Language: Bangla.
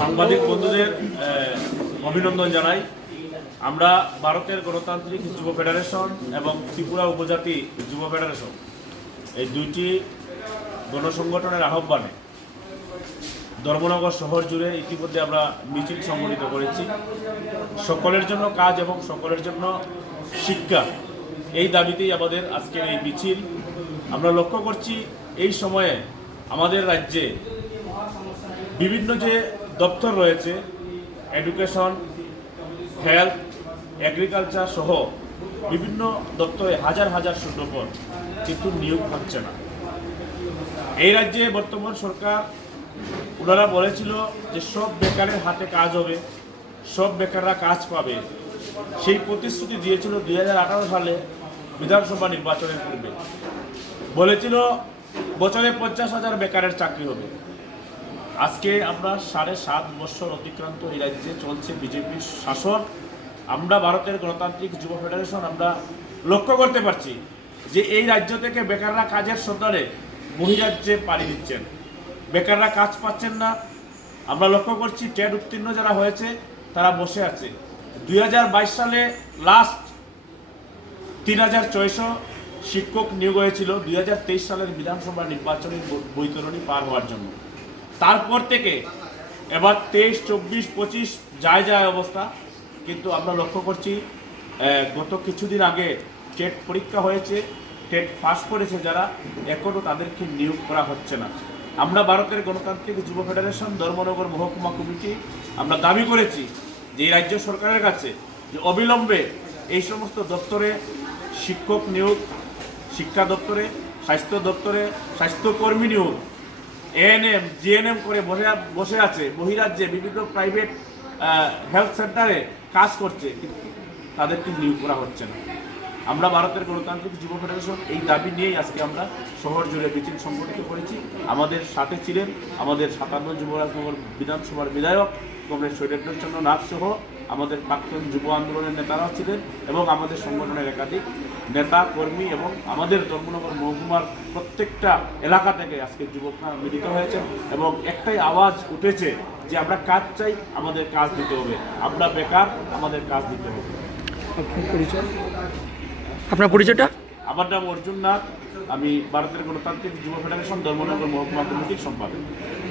সাংবাদিক বন্ধুদের অভিনন্দন জানাই আমরা ভারতের গণতান্ত্রিক যুব ফেডারেশন এবং ত্রিপুরা উপজাতি যুব ফেডারেশন এই দুইটি গণসংগঠনের আহ্বানে ধর্মনগর শহর জুড়ে ইতিমধ্যে আমরা মিছিল সংগঠিত করেছি সকলের জন্য কাজ এবং সকলের জন্য শিক্ষা এই দাবিতেই আমাদের আজকের এই মিছিল আমরা লক্ষ্য করছি এই সময়ে আমাদের রাজ্যে বিভিন্ন যে দপ্তর রয়েছে এডুকেশন হেলথ এগ্রিকালচার সহ বিভিন্ন দপ্তরে হাজার হাজার শূন্যপদ কিন্তু নিয়োগ হচ্ছে না এই রাজ্যে বর্তমান সরকার ওনারা বলেছিল যে সব বেকারের হাতে কাজ হবে সব বেকাররা কাজ পাবে সেই প্রতিশ্রুতি দিয়েছিল দুই সালে বিধানসভা নির্বাচনের পূর্বে বলেছিল বছরে পঞ্চাশ হাজার বেকারের চাকরি হবে আজকে আমরা সাড়ে সাত বছর অতিক্রান্ত এই রাজ্যে চলছে বিজেপির শাসন আমরা ভারতের গণতান্ত্রিক যুব ফেডারেশন আমরা লক্ষ্য করতে পারছি যে এই রাজ্য থেকে বেকাররা কাজের সন্ধানে বহিরাজ্যে পাড়ি দিচ্ছেন বেকাররা কাজ পাচ্ছেন না আমরা লক্ষ্য করছি টেট উত্তীর্ণ যারা হয়েছে তারা বসে আছে দুই সালে লাস্ট তিন হাজার ছয়শো শিক্ষক নিয়োগ হয়েছিল দুই সালের বিধানসভা নির্বাচনের বৈতরণী পার হওয়ার জন্য তারপর থেকে এবার তেইশ চব্বিশ পঁচিশ যায় যায় অবস্থা কিন্তু আমরা লক্ষ্য করছি গত কিছুদিন আগে টেট পরীক্ষা হয়েছে টেট পাস করেছে যারা এখনও তাদেরকে নিয়োগ করা হচ্ছে না আমরা ভারতের গণতান্ত্রিক যুব ফেডারেশন ধর্মনগর মহকুমা কমিটি আমরা দাবি করেছি যে রাজ্য সরকারের কাছে যে অবিলম্বে এই সমস্ত দপ্তরে শিক্ষক নিয়োগ শিক্ষা দপ্তরে স্বাস্থ্য দপ্তরে স্বাস্থ্যকর্মী নিয়োগ এএনএম জিএনএম করে বসে বসে আছে বহিরাজ্যে বিভিন্ন প্রাইভেট হেলথ সেন্টারে কাজ করছে তাদেরকে নিয়োগ করা হচ্ছে না আমরা ভারতের গণতান্ত্রিক যুব ফেডারেশন এই দাবি নিয়েই আজকে আমরা শহর জুড়ে মিছিল সংগঠিত করেছি আমাদের সাথে ছিলেন আমাদের সাতান্ন যুবরাজনগর বিধানসভার বিধায়ক কংগ্রেস সৈরেন্দ্রচন্দ্র নাথ সহ আমাদের প্রাক্তন যুব আন্দোলনের নেতারাও ছিলেন এবং আমাদের সংগঠনের একাধিক নেতা কর্মী এবং আমাদের ধর্মনগর মহকুমার প্রত্যেকটা এলাকা থেকে আজকে যুবকরা মিলিত হয়েছে এবং একটাই আওয়াজ উঠেছে যে আমরা কাজ চাই আমাদের কাজ দিতে হবে আমরা বেকার আমাদের কাজ দিতে হবে পরিচয় আপনার পরিচয়টা আমার নাম অর্জুন নাথ আমি ভারতের গণতান্ত্রিক যুব ফেডারেশন ধর্মনগর মহকুমা কমিটির সম্পাদক